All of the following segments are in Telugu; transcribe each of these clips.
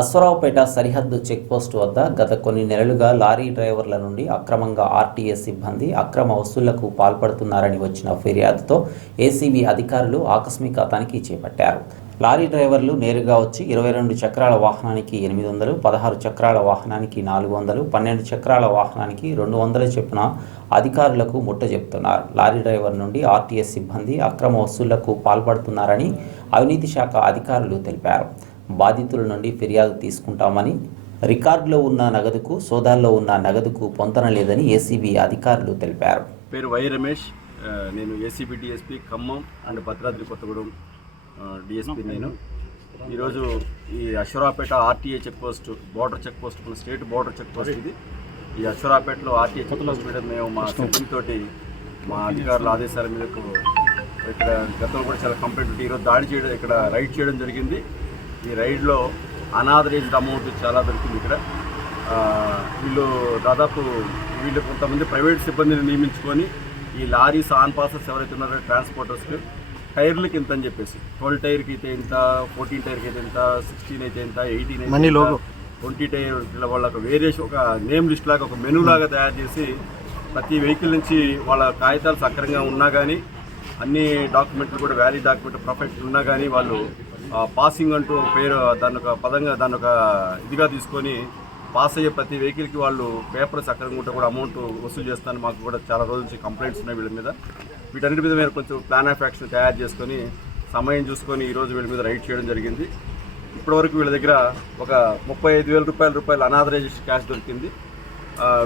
అశ్వరావుపేట సరిహద్దు చెక్పోస్ట్ వద్ద గత కొన్ని నెలలుగా లారీ డ్రైవర్ల నుండి అక్రమంగా ఆర్టీఎస్ సిబ్బంది అక్రమ వసూళ్ళకు పాల్పడుతున్నారని వచ్చిన ఫిర్యాదుతో ఏసీబీ అధికారులు ఆకస్మిక తనిఖీ చేపట్టారు. లారీ డ్రైవర్లు నేరుగా వచ్చి ఇరవై రెండు చక్రాల వాహనానికి ఎనిమిది వందలు పదహారు చక్రాల వాహనానికి నాలుగు వందలు పన్నెండు చక్రాల వాహనానికి రెండు వందల చొప్పున అధికారులకు ముట్ట చెప్తున్నారు. లారీ డ్రైవర్ నుండి ఆర్టీఎస్ సిబ్బంది అక్రమ వసూళ్ళకు పాల్పడుతున్నారని అవినీతి శాఖ అధికారులు తెలిపారు. బాధితుల నుండి ఫిర్యాదు తీసుకుంటామని రికార్డులో ఉన్న నగదుకు సోదాల్లో ఉన్న నగదుకు పొంతన లేదని ఏసీబీ అధికారులు తెలిపారు. పేరు వై రమేష్ నేను ACB DSP Khammam and Bhadradri Kothagudem DSP నేను. ఈరోజు ఈ Ashwarapeta RTA check post border check post మన స్టేట్ బార్డర్ చెక్ పోస్ట్ ఇది. ఈ అశ్వరాపేటలో ఆర్టీఏ చెక్ పోస్ట్ మీద మేము మా సిబ్బంది తోటి మా అధికారుల ఆదేశాల మేరకు ఇక్కడ గతంలో కూడా చాలా కంప్లైంట్ ఈరోజు దాడి చేయడం ఇక్కడ రైడ్ చేయడం జరిగింది. ఈ రైడ్లో అనాథరైజ్డ్ అమౌంట్ చాలా దొరికింది ఇక్కడ. వీళ్ళు దాదాపు వీళ్ళు కొంతమంది ప్రైవేట్ సిబ్బందిని నియమించుకొని ఈ లారీస్ ఆన్ పాసెస్ ఎవరైతే ఉన్నారో ట్రాన్స్పోర్టర్స్కి టైర్లకి ఇంత అని చెప్పేసి ట్వెల్వ్ టైర్కి అయితే ఇంత ఫోర్టీన్ టైర్కి అయితే ఇంత సిక్స్టీన్ అయితే ఇంత ఎయిటీన్ అయితే ట్వంటీ టైర్ ఇలా వాళ్ళకి వేరియేషన్ ఒక నేమ్ లిస్ట్ లాగా ఒక మెనూ లాగా తయారు చేసి ప్రతి వెహికల్ నుంచి వాళ్ళ కాగితాలు సక్రంగా ఉన్నా కానీ అన్ని డాక్యుమెంట్లు కూడా వ్యాలిడ్ డాక్యుమెంట్ పర్ఫెక్ట్ ఉన్నా కానీ వాళ్ళు పాసింగ్ అంటూ పేరు దాని ఒక పదంగా దాని ఒక ఇదిగా తీసుకొని పాస్ అయ్యే ప్రతి వెహికల్కి వాళ్ళు పేపర్ సక్రంగా ఉంటే కూడా అమౌంట్ వసూలు చేస్తాను మాకు కూడా చాలా రోజుల నుంచి కంప్లైంట్స్ ఉన్నాయి వీళ్ళ మీద. వీటన్నిటి మీద మేము కొంచెం ప్లాన్ ఆఫ్ యాక్షన్ తయారు చేసుకొని సమయం చూసుకొని ఈరోజు వీళ్ళ మీద రైడ్ చేయడం జరిగింది. ఇప్పటివరకు వీళ్ళ దగ్గర ఒక ముప్పై ఐదు వేల రూపాయల రూపాయలు అనాథరైజేషన్ క్యాష్ దొరికింది.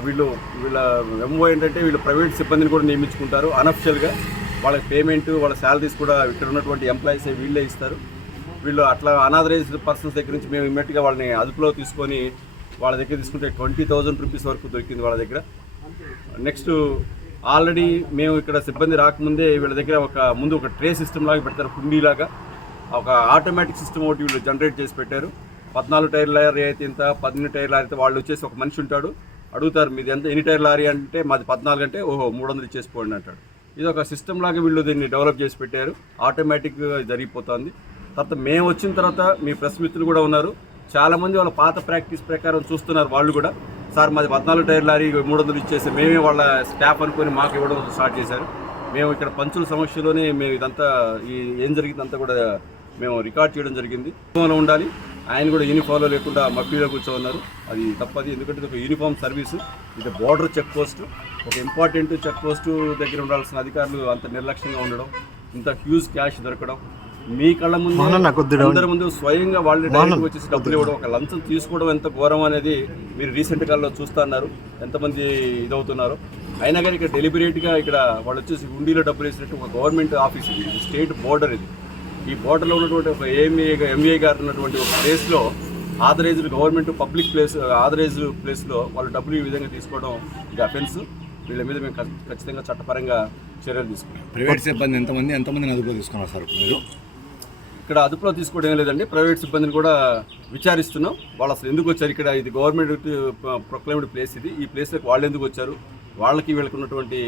వీళ్ళు వీళ్ళ ఎంఓ ఏంటంటే వీళ్ళు ప్రైవేట్ సిబ్బందిని కూడా నియమించుకుంటారు అనఫిషియల్గా వాళ్ళకి పేమెంట్ వాళ్ళ శాలరీస్ కూడా ఇక్కడ ఉన్నటువంటి ఎంప్లాయీస్ వీళ్ళే ఇస్తారు. వీళ్ళు అట్లా అనాథరైజ్డ్ పర్సన్స్ దగ్గర నుంచి మేము ఇమ్మీడియట్గా వాళ్ళని అదుపులో తీసుకొని వాళ్ళ దగ్గర తీసుకుంటే ట్వంటీ థౌజండ్ రూపీస్ వరకు దొరికింది వాళ్ళ దగ్గర. నెక్స్ట్ ఆల్రెడీ మేము ఇక్కడ సిబ్బంది రాకముందే వీళ్ళ దగ్గర ఒక ముందు ఒక ట్రే సిస్టమ్ లాగా పెడతారు కుండీలాగా ఒక ఆటోమేటిక్ సిస్టమ్ ఒకటి వీళ్ళు జనరేట్ చేసి పెట్టారు. పద్నాలుగు టైర్ లారీ అయితే ఇంత పన్నెండు టైర్ లారీ అయితే వాళ్ళు వచ్చేసి ఒక మనిషి ఉంటాడు. అడుగుతారు మీది ఎంత ఎన్ని టైర్ లారీ అంటే మాది పద్నాలుగు అంటే ఓహో మూడు వందలు ఇచ్చేసిపోండి అంటాడు. ఇది ఒక సిస్టమ్ లాగా వీళ్ళు దీన్ని డెవలప్ చేసి పెట్టారు. ఆటోమేటిక్గా జరిగిపోతుంది. తర్వాత మేము వచ్చిన తర్వాత మీ ప్రెస్ మిత్రులు కూడా ఉన్నారు. చాలామంది వాళ్ళ పాత ప్రాక్టీస్ ప్రకారం చూస్తున్నారు వాళ్ళు కూడా. సార్ మాది పద్నాలుగు టైర్ లారీ మూడు వందలు ఇచ్చేసి మేమే వాళ్ళ స్టాఫ్ అనుకొని మాకు ఇవ్వడం స్టార్ట్ చేశారు. మేము ఇక్కడ పంచుల సమస్యలోనే మేము ఇదంతా ఈ ఏం జరిగిందంతా కూడా మేము రికార్డ్ చేయడం జరిగింది. యూనిఫామ్లో ఉండాలి. ఆయన కూడా యూనిఫామ్లో లేకుండా మబ్బీలో కూర్చోన్నారు అది తప్పది. ఎందుకంటే ఇది ఒక యూనిఫామ్ సర్వీసు. ఇది బార్డర్ చెక్ పోస్ట్. ఒక ఇంపార్టెంట్ చెక్ పోస్ట్ దగ్గర ఉండాల్సిన అధికారులు అంత నిర్లక్ష్యంగా ఉండడం ఇంత హ్యూజ్ క్యాష్ దొరకడం మీ కళ్ళ ముందు అందరి ముందు స్వయంగా వాళ్ళు డైరెక్ట్ వచ్చేసి డబ్బులు ఇవ్వడం ఒక లంచం తీసుకోవడం ఎంత ఘోరం అనేది మీరు రీసెంట్ కాలంలో చూస్తున్నారు ఎంతమంది ఇదవుతున్నారు. అయినా కానీ ఇక్కడ డెలిబరేట్గా ఇక్కడ వాళ్ళు వచ్చేసి హుండీలో డబ్బులు వేసినట్టు ఒక గవర్నమెంట్ ఆఫీస్ ఇది. స్టేట్ బోర్డర్ ఇది. ఈ బోర్డర్లో ఉన్నటువంటి ఒక ఏఎంఏ ఎంఏ గారు ఉన్నటువంటి ఒక ప్లేస్లో authorised government public place authorised ప్లేస్లో వాళ్ళు డబ్బులు ఈ విధంగా తీసుకోవడం ఇది అఫెన్స్ వీళ్ళ మీద మేము ఖచ్చితంగా చట్టపరంగా చర్యలు తీసుకుంటాం. ప్రైవేట్ సిబ్బంది ఎంతమంది ఎంతమందిని అదుపులో తీసుకున్నారు సార్ మీరు? ఇక్కడ అదుపులో తీసుకోవడం ఏం లేదండి. ప్రైవేట్ సిబ్బందిని కూడా విచారిస్తున్నాం. వాళ్ళు అసలు ఎందుకు వచ్చారు? ఇక్కడ ఇది గవర్నమెంట్ ప్రొక్లైమ్డ్ ప్లేస్ ఇది. ఈ ప్లేస్లోకి వాళ్ళు ఎందుకు వచ్చారు? వాళ్ళకి వీళ్ళకి ఉన్నటువంటి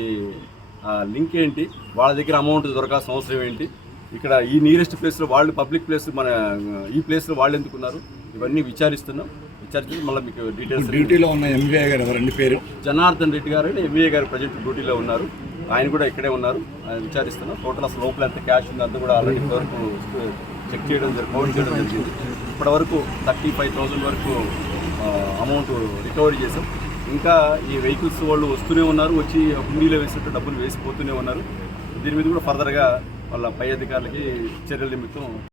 లింక్ ఏంటి? వాళ్ళ దగ్గర అమౌంట్ దొరకాల్సిన అవసరం ఏంటి? ఇక్కడ ఈ నియరెస్ట్ ప్లేస్లో వాళ్ళు పబ్లిక్ ప్లేస్ మన ఈ ప్లేస్లో వాళ్ళు ఎందుకున్నారు? ఇవన్నీ విచారిస్తున్నాం. విచారించి మళ్ళీ మీకు డీటెయిల్స్ డ్యూటీలో ఉన్న ఎంబీఐ గారు ఎవరండి? పేరు? జనార్దన్ రెడ్డి గారు ఎంఏ గారు ప్రజెంట్ డ్యూటీలో ఉన్నారు. ఆయన కూడా ఇక్కడే ఉన్నారు. ఆయన విచారిస్తున్నాం టోటల్ అసలు లోపల ఎంత క్యాష్ ఉంది అంతా కూడా ఆల్రెడీ వరకు చెక్ చేయడం జరిగింది కౌంట్ చేయడం జరిగింది. ఇప్పటి వరకు థర్టీ ఫైవ్ థౌసండ్ వరకు అమౌంట్ రికవరీ చేసాం ఇంకా ఈ వెహికల్స్ వాళ్ళు వస్తూనే ఉన్నారు. వచ్చి హుండీలో వేసినట్టు డబ్బులు వేసిపోతూనే ఉన్నారు. దీని మీద కూడా ఫర్దర్గా వాళ్ళ పై అధికారులకి చర్యల నిమిత్తం